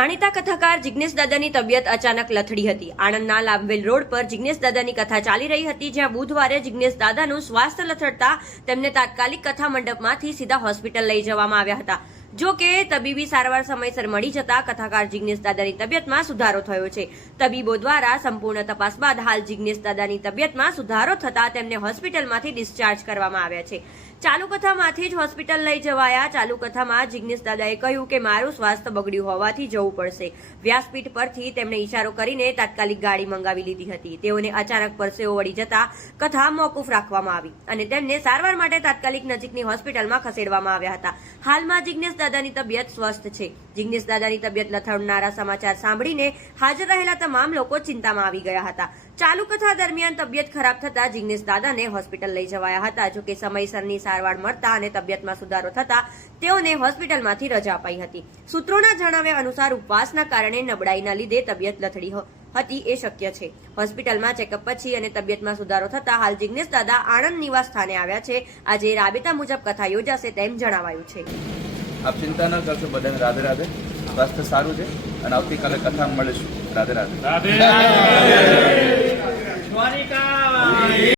જાણીતા કથાકાર જિગ્નેશ દાદાની તબિયત અચાનક લથડી હતી. આણંદના લાંબવેલ રોડ પર જિગ્નેશ દાદાની કથા ચાલી રહી હતી, જ્યાં બુધવારે જિગ્નેશ દાદાનું સ્વાસ્થ્ય લથડતા તેમને તાત્કાલિક કથા મંડપમાંથી સીધા હોસ્પિટલ લઈ જવામાં આવ્યા હતા. જો કે, તબીબી સારવાર સમયસર મળી જતા કથાકાર જિગ્નેશ દાદાની તબિયતમાં સુધારો થયો છે. તબીબો દ્વારા સંપૂર્ણ તપાસ બાદ હાલ જિગ્નેશ દાદાની તબિયતમાં સુધારો થતા તેમને હોસ્પિટલમાંથી ડિસ્ચાર્જ કરવામાં આવ્યા છે. ચાલુ કથામાંથી જ હોસ્પિટલ લઈ જવાયા. ચાલુ કથામાં જિગ્નેશ દાદાએ કહ્યું કે મારું સ્વાસ્થ્ય બગડ્યું હોવાથી જવું પડશે. વ્યાસપીઠ પરથી તેમણે ઈશારો કરીને તાત્કાલિક ગાડી મંગાવી લીધી હતી. તેઓને અચાનક પરસેવો વળી જતા કથા મોકૂફ રાખવામાં આવી અને તેમને સારવાર માટે તાત્કાલિક નજીકની હોસ્પિટલમાં ખસેડવામાં આવ્યા હતા. હાલમાં જિગ્નેશ દાદાની તબિયત સ્વસ્થ છે. જિગ્નેશ દાદાની તબિયત લથડનારા સમાચાર સાંભળીને હાજર રહેલા તમામ લોકો ચિંતામાં આવી ગયા હતા. ચાલુ કથા દરમિયાન તબિયત ખરાબ થતા જિગ્નેશ દાદાને હોસ્પિટલ લઈ જવાયા હતા. જોકે સમયસરની સારવાર મળતા અને તબિયતમાં સુધારો થતા તેઓને હોસ્પિટલમાંથી રજા અપાઈ હતી. સૂત્રોના જણાવ્યા અનુસાર ઉપવાસના કારણે નબળાઈના લીધે તબિયત લથડી હતી એ શક્ય છે. હોસ્પિટલમાં ચેકઅપ પછી અને તબિયતમાં સુધારો થતા હાલ જિજ્ઞેશ દાદા આણંદ નિવાસ સ્થાને આવ્યા છે. આજે રાબેતા મુજબ કથા યોજાશે તેમ જણાવાયું છે. આપ ચિંતા ન કરશો બધાને રાધે રાધે. સ્વાસ્થ્ય સારું છે અને આવતીકાલે કથા મળીશું. રાધે રાધે.